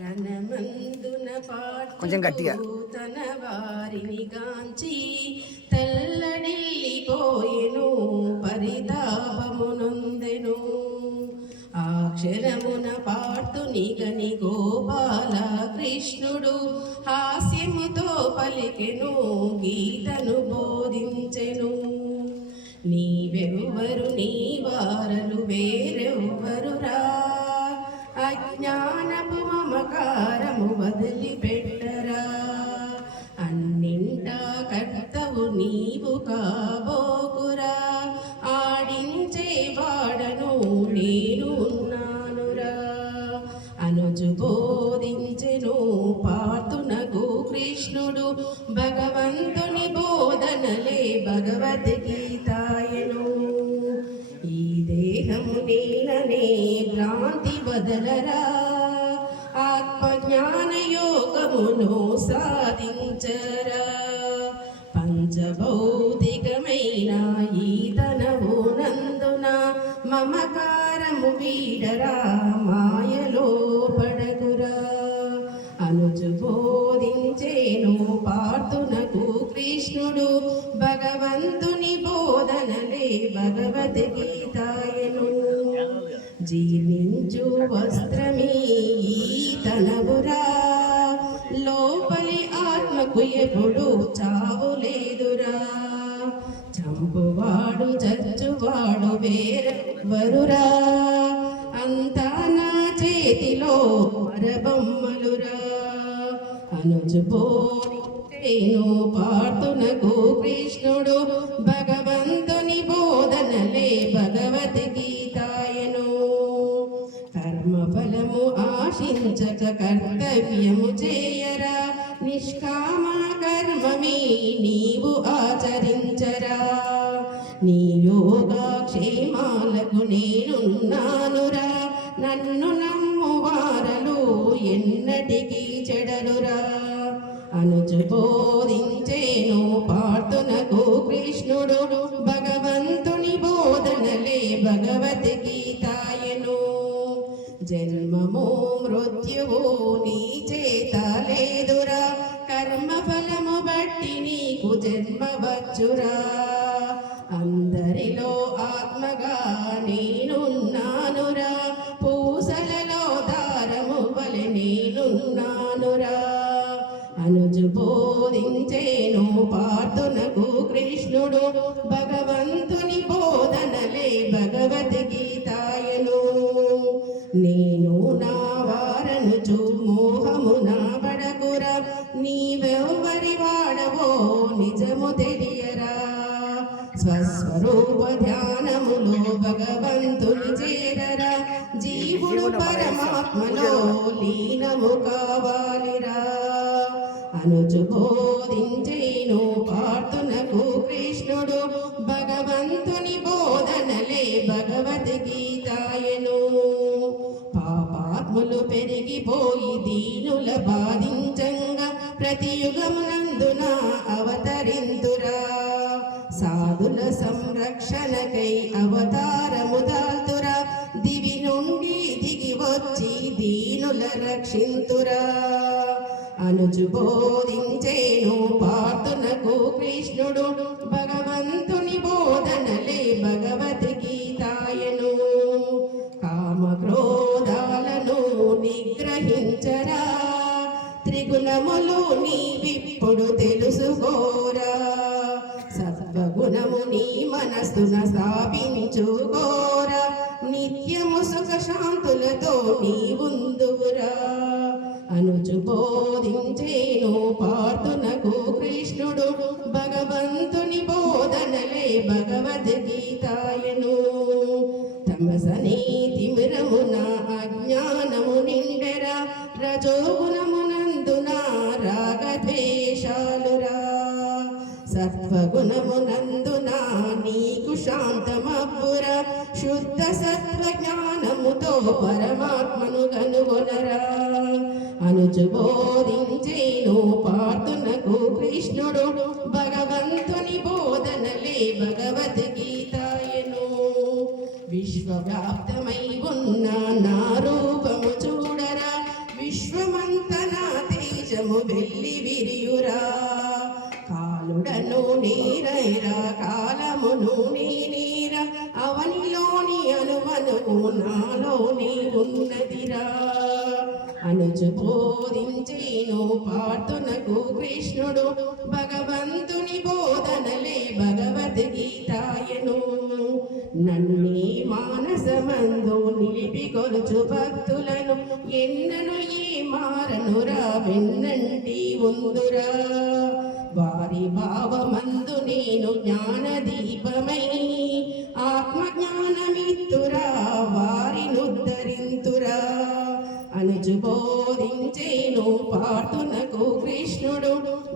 రణమందున కొంచెం గట్టిగా తన వారిని గాంచి తెల్లడిల్లిపోయెను పరితాపమునొందెను. ఆ క్షణమున పార్తునిగని గోపాల కృష్ణుడు హాస్యముతో పలికెను గీతను బోధించెను. నీవెవ్వరు నీ వారలు వేరెవ్వరురా, అజ్ఞానపు మమకారము వదిలిపెట్టరా, అన్నింటా కర్తవు నీవు కాబోకురా, ఆడించే వాడను నేను ఉన్నానురా అనుచు బోధించెను పార్తునకు కృష్ణుడు. భగవంతుని బోధనలే భగవద్గీతాయను. ఈ దేహము నేననే భ్రాంతి వదలరా, ఆత్మజ్ఞాన యోగమును సాధించరా, పంచభౌతికమైన ఈ తనవు నందున మమకారము వీడరా, మాయలో పడకురా అనుచు బోధించేను పార్తునకు కృష్ణుడు. భగవంతుని బోధనలే భగవద్గీతాయను. జీర్ణించు వస్త్రమే ఈ తనవురా, లోపలి ఆత్మకు ఎప్పుడు చావు లేదురా, చంపువాడు చచ్చువాడు వేరెవ్వరురా, అంతా నా చేతిలో మరబొమ్మలురా అనుచు బోధించెను పార్తునకు కృష్ణుడు. భగవంతుని బోధనలే భగవద్గీతాయను. కర్మఫలము ఆశించక కర్తవ్యము చేయరా, నిష్కామ కర్మమే నీవు ఆచరించరా, నీ యోగక్షేమాలకు నేనున్నానురా, నన్ను నమ్ము వారలు ఎన్నటికీ చెడలురా అనుచు బోధించేను పార్తునకు కృష్ణుడు. భగవంతుని బోధనలే భగవద్గీతాయను. జన్మము మృత్యువు నీ చేత లేదురా, కర్మఫలము బట్టి నీకు జన్మ వచ్చురా, అందరిలో ఆత్మగా నేనున్నానురా, పూసలలో దారము వలె నేనున్నానురా అనుచు బోధించేను పార్తునకు కృష్ణుడు. భగవంతుని బోధనలే భగవద్గీతాయను. నేను నా వారనుచు మోహమున పడకురా, నీవెవ్వరి వాడవో నిజము తెలియరా, స్వస్వరూప ధ్యానములో భగవంతుని చేరరా, జీవుడు పరమాత్మలో లీనము కావాలిరా అనుచు బోధించేను పార్తునకు కృష్ణుడు. భగవంతుని బోధనలే భగవద్గీతాయను. పాపాత్ములు పెరిగిపోయి దీనుల బాధించంగా, ప్రతి యుగమునందున అవతరింతురా, సాధుల సంరక్షణకై అవతారము దాల్తురా, దివి నుండి దిగి వచ్చి దీనుల రక్షింతురా అనుచు బోధించేను పార్తునకు కృష్ణుడు. భగవంతుని బోధనలే భగవద్గీతాయను. కామక్రోధాలను నిగ్రహించరా, త్రిగుణములు నీవిప్పుడు తెలుసుకోరా, సత్వగుణము నీ మనస్సున స్థాపించుకోరా, నిత్యము సుఖ శాంతులతో నీవుందువురా అనుచు బోధించేను పార్తునకు కృష్ణుడు. భగవంతుని బోధనలే భగవద్గీతాయను. తమసనే తిమిరమున అజ్ఞానము నిండెరా, రజోగుణమునందున రాగద్వేషాలురా, సత్వగుణమునందున నీకు శాంతమబ్బురా, శుద్ధ సత్వ జ్ఞానముతో పరమాత్మను కనుగొనరా అనుచు బోధించేను పార్తునకు కృష్ణుడు. భగవంతుని బోధనలే భగవద్గీతాయను. విశ్వవ్యాప్తమై ఉన్న నా రూపము చూడరా, విశ్వ విశ్వమంత నా తేజము వెళ్ళి విరియురా కాలుడను నీరైరా కాలమును నీరా అవనిలోని అనుమనువు నాలోని ఉన్నదిరా అనుచు బోధించేను పార్థునకు కృష్ణుడు భగవంతుని బోధనలే భగవద్గీతాయను నన్నే మానసమందు నిలిపి కొలుచు భక్తులను ఎన్నను ఏ మారనురా వెన్నంటి ఉందురా వారి భావమందు నేను జ్ఞానదీపమై ఆత్మజ్ఞానమిత్తురా వారినుద్ధరింతురా అనుచు బోధించేను పార్థునకు కృష్ణుడు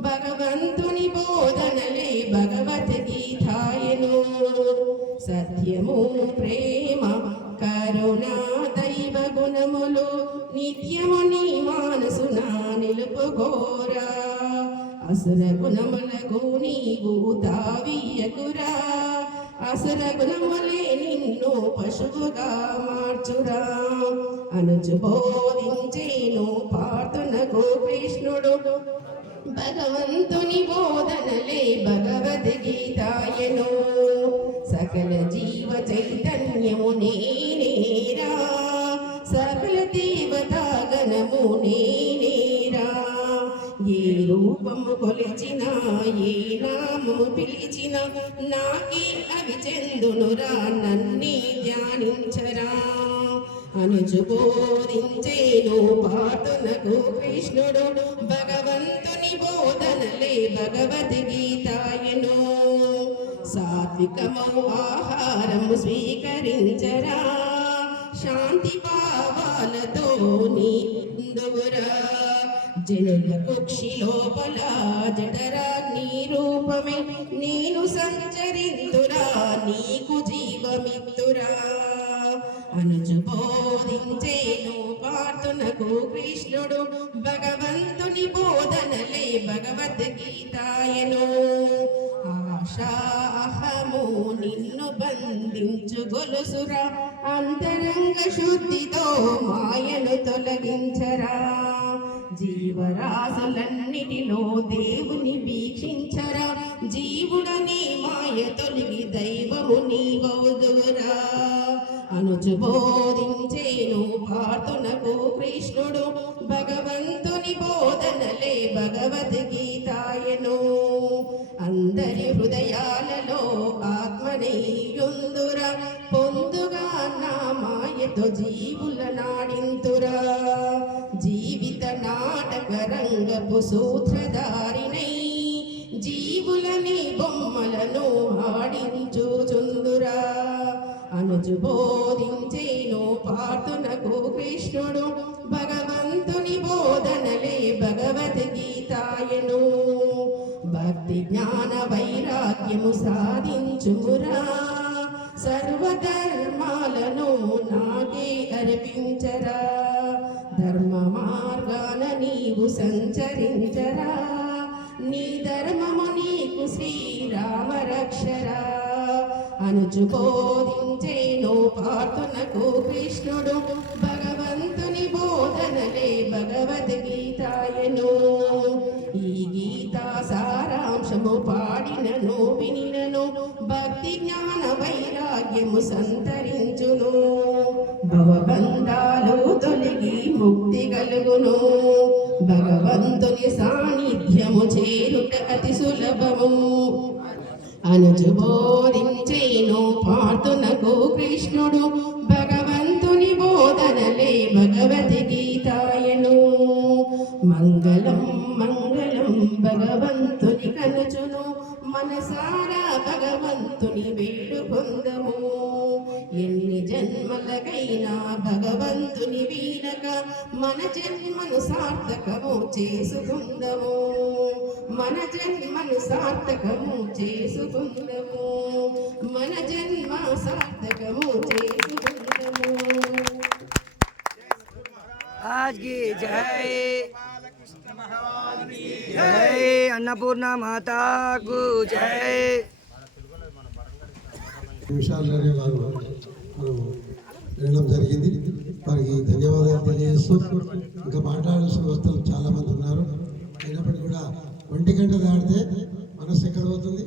భగవంతుని బోధనలే భగవద్గీతాయను సత్యము ప్రేమ కరుణ దైవ గుణములు నిత్యము నీ మానసున నిలుపుకోరా అసుర గుణములకు నీవు తావీయకురా అసుర గుణములే నిన్ను పశువుగా మార్చురా అనుచు బోధించేను పార్థునకు కృష్ణుడు భగవంతుని బోధనలే భగవద్గీతాయను సకల జీవ చైతన్యము నేనేరా సకల దేవతా గణము నేనేరా ఏ రూపము కొలిచిన ఏ నామము పిలిచిన నాకే అవి చెందునురా నన్నే ధ్యానించరా అనుచు బోధించేను పార్థునకు కృష్ణుడు భగవంతుని బోధనలే భగవద్గీతాయను సాత్వికము ఆహారము స్వీకరించరా శాంతి భావాలతో నీందువురా జనుల కుక్షి లోపల జఠరాగ్ని రూపమే నేను సంచరింతురా నీకు జీవమిత్తురా అనుచు బోధించేను పార్థునకు కృష్ణుడు భగవంతుని బోధనలే భగవద్గీతాయను ఆశా అహము నిన్ను బంధించు గొలుసురా అంతరంగ శుద్ధితో మాయను తొలగించరా జీవరాశులన్నిటిలో దేవుని వీక్షించరా జీవుడని మాయ తొలగి దైవము నీవవుదురా అనుచు బోధించేను పార్థునకు కృష్ణుడు భగవంతుని బోధనలే భగవద్గీతాయను అందరి హృదయాలలో ఆత్మనీయుందురా పొందుగా నా మాయతో జీవుల నాడింతురా జీవిత నాటక రంగపు సూత్రధారినై జీవులని బొమ్మలను ఆడించుచుందురా అనుచు బోధించేను పార్థునకు కృష్ణుడు భగవంతుని బోధనలే భగవద్గీతాయను భక్తి జ్ఞాన వైరాగ్యము సాధించురా సర్వధర్మాలను నాకే అర్పించరా ధర్మ మార్గాన నీవు సంచరించరా నీ ధర్మము నీకు శ్రీరామ రక్షరా అనుచు బోధించేను పార్థునకు కృష్ణుడు భగవంతుని బోధనలే భగవద్గీతాయను ఈ గీతా సారాంశము పాడినను వినినను భక్తి జ్ఞాన వైరాగ్యము సంతరించును భవబంధాలు తొలగి ముక్తి కలుగును భగవంతుని సాన్నిధ్యము చేరుట అతి సులభము అనుచు బోధించేను పార్థునకు కృష్ణుడు భగవంతుని బోధనలే భగవద్గీతాయను మంగళం మంగళం భగవంతుని కనుచును మనసారా భగవంతుని వేడుకొందము ఎన్ని జన్మలకైనా భగవంతుని వీడక మన జన్మను సార్థకము చేసుకుందము మన జన్మను సార్థకము చేసుకుందము మన జన్మ సార్థకము చేసుకుందము आज की जय जय अन्नपूर्णा माता को जय నిమిషాల్లోనే వారు వినడం జరిగింది. వారికి ధన్యవాదాలు తెలియజేస్తూ ఇంకా మాట్లాడాల్సిన వస్తువులు చాలామంది ఉన్నారు. అయినప్పటికీ కూడా 1 గంట దాటితే మనసు ఎక్కడ పోతుంది.